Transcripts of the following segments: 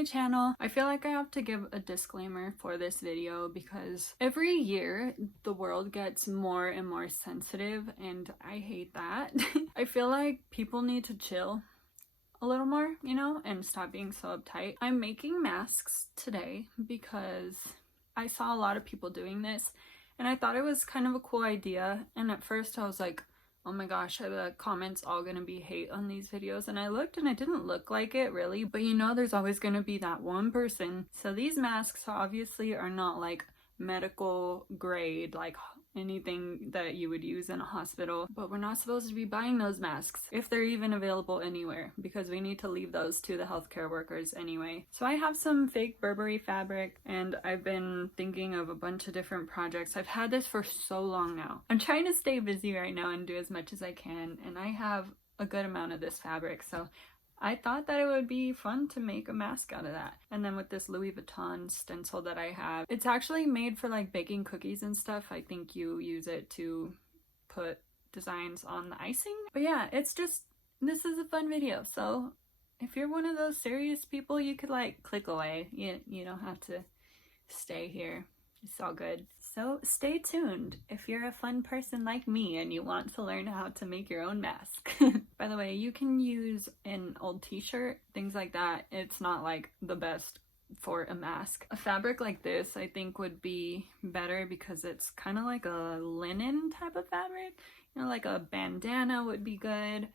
my channel. I feel like I have to give a disclaimer for this video because every year the world gets more and more sensitive and I hate that. I feel like people need to chill a little more, you know, and stop being so uptight. I'm making masks today because I saw a lot of people doing this and I thought it was kind of a cool idea, and at first I was like, oh my gosh, are the comments all gonna be hate on these videos? And I looked and it didn't look like it really, but you know there's always gonna be that one person. So these masks obviously are not like medical grade, like anything that you would use in a hospital, but we're not supposed to be buying those masks if they're even available anywhere, because we need to leave those to the healthcare workers anyway. So I have some fake Burberry fabric and I've been thinking of a bunch of different projects. I've had this for so long now. I'm trying to stay busy right now and do as much as I can, and I have a good amount of this fabric, so I thought that it would be fun to make a mask out of that. And then with this Louis Vuitton stencil that I have, it's actually made for like baking cookies and stuff. I think you use it to put designs on the icing. But yeah, it's just, this is a fun video. So if you're one of those serious people, you could like click away. You don't have to stay here. It's all good. So stay tuned if you're a fun person like me and you want to learn how to make your own mask. By the way, you can use an old t-shirt, things like that. It's not like the best for a mask. A fabric like this I think would be better because it's kind of like a linen type of fabric. You know, like a bandana would be good.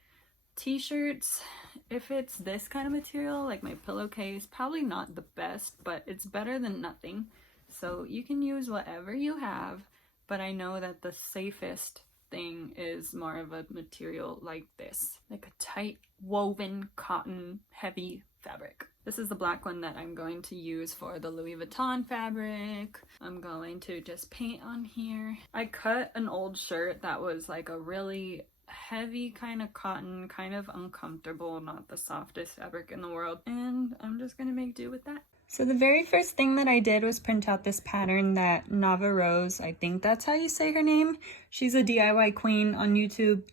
T-shirts, if it's this kind of material, like my pillowcase, probably not the best, but it's better than nothing. So you can use whatever you have, but I know that the safest thing is more of a material like this, like a tight woven cotton heavy fabric. This is the black one that I'm going to use for the Louis Vuitton fabric. I'm going to just paint on here. I cut an old shirt that was like a really heavy kind of cotton, kind of uncomfortable, not the softest fabric in the world, and I'm just gonna make do with that. So the very first thing that I did was print out this pattern that Nava Rose, I think that's how you say her name. She's a DIY queen on YouTube.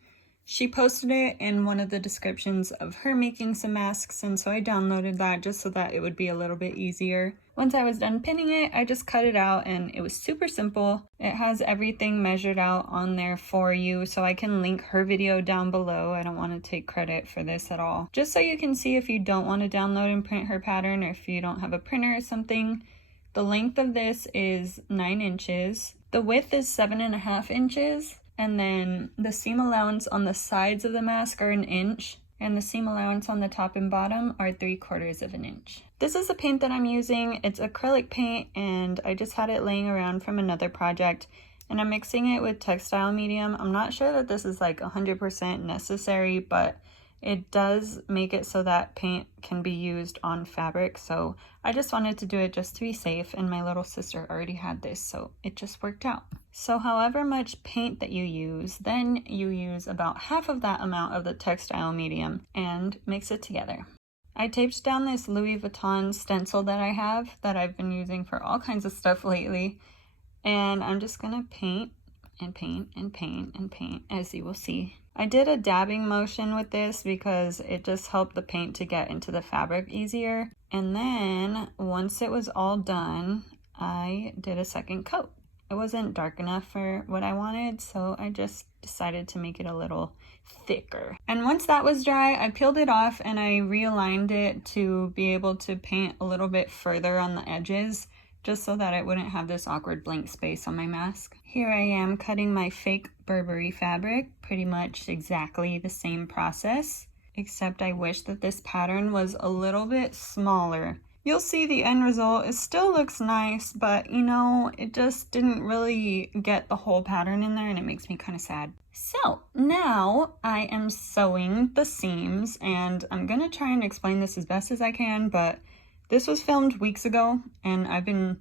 She posted it in one of the descriptions of her making some masks, and so I downloaded that just so that it would be a little bit easier. Once I was done pinning it, I just cut it out and it was super simple. It has everything measured out on there for you, so I can link her video down below. I don't want to take credit for this at all. Just so you can see if you don't want to download and print her pattern, or if you don't have a printer or something. The length of this is 9 inches. The width is 7.5 inches. And then the seam allowance on the sides of the mask are 1 inch, and the seam allowance on the top and bottom are 3/4 of an inch. This is the paint that I'm using. It's acrylic paint, and I just had it laying around from another project, and I'm mixing it with textile medium. I'm not sure that this is like 100% necessary, but it does make it so that paint can be used on fabric, so I just wanted to do it just to be safe, and my little sister already had this, so it just worked out. So however much paint that you use, then you use about half of that amount of the textile medium and mix it together. I taped down this Louis Vuitton stencil that I have that I've been using for all kinds of stuff lately, and I'm just gonna paint and paint and paint and paint, as you will see. I did a dabbing motion with this because it just helped the paint to get into the fabric easier. And then once it was all done, I did a second coat. It wasn't dark enough for what I wanted, so I just decided to make it a little thicker. And once that was dry, I peeled it off and I realigned it to be able to paint a little bit further on the edges, just so that it wouldn't have this awkward blank space on my mask. Here I am cutting my fake Burberry fabric, pretty much exactly the same process, except I wish that this pattern was a little bit smaller. You'll see the end result. It still looks nice, but you know, it just didn't really get the whole pattern in there, and it makes me kind of sad. So now I am sewing the seams, and I'm gonna try and explain this as best as I can, but this was filmed weeks ago, and I've been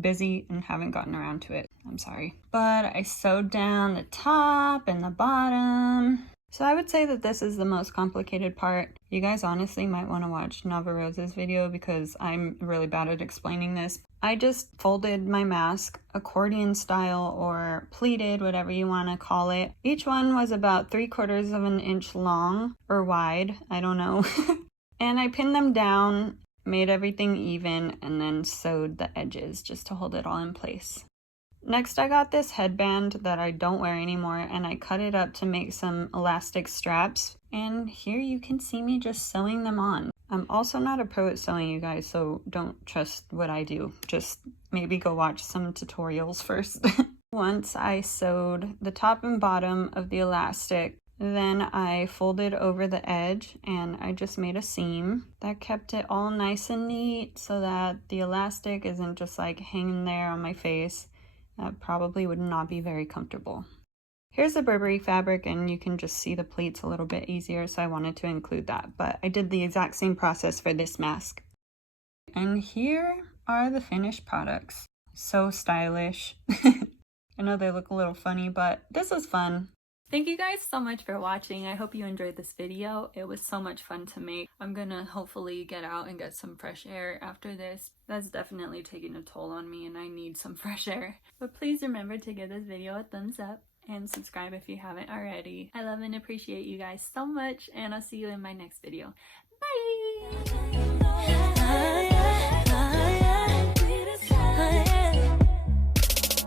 busy and haven't gotten around to it. I'm sorry. But I sewed down the top and the bottom. So I would say that this is the most complicated part. You guys honestly might want to watch Nava Rose's video because I'm really bad at explaining this. I just folded my mask accordion style or pleated, whatever you want to call it. Each one was about 3/4 of an inch long or wide, I don't know. And I pinned them down made everything even, and then sewed the edges just to hold it all in place. Next, I got this headband that I don't wear anymore, and I cut it up to make some elastic straps. And here you can see me just sewing them on. I'm also not a pro at sewing, you guys, so don't trust what I do. Just maybe go watch some tutorials first. Once I sewed the top and bottom of the elastic, then I folded over the edge and I just made a seam that kept it all nice and neat so that the elastic isn't just like hanging there on my face. That probably would not be very comfortable. Here's the Burberry fabric, and you can just see the pleats a little bit easier, so I wanted to include that, but I did the exact same process for this mask. And here are the finished products. So stylish. I know they look a little funny, but this was fun. Thank you guys so much for watching. I hope you enjoyed this video. It was so much fun to make. I'm gonna hopefully get out and get some fresh air after this. That's definitely taking a toll on me and I need some fresh air. But please remember to give this video a thumbs up and subscribe if you haven't already. I love and appreciate you guys so much, and I'll see you in my next video. Bye!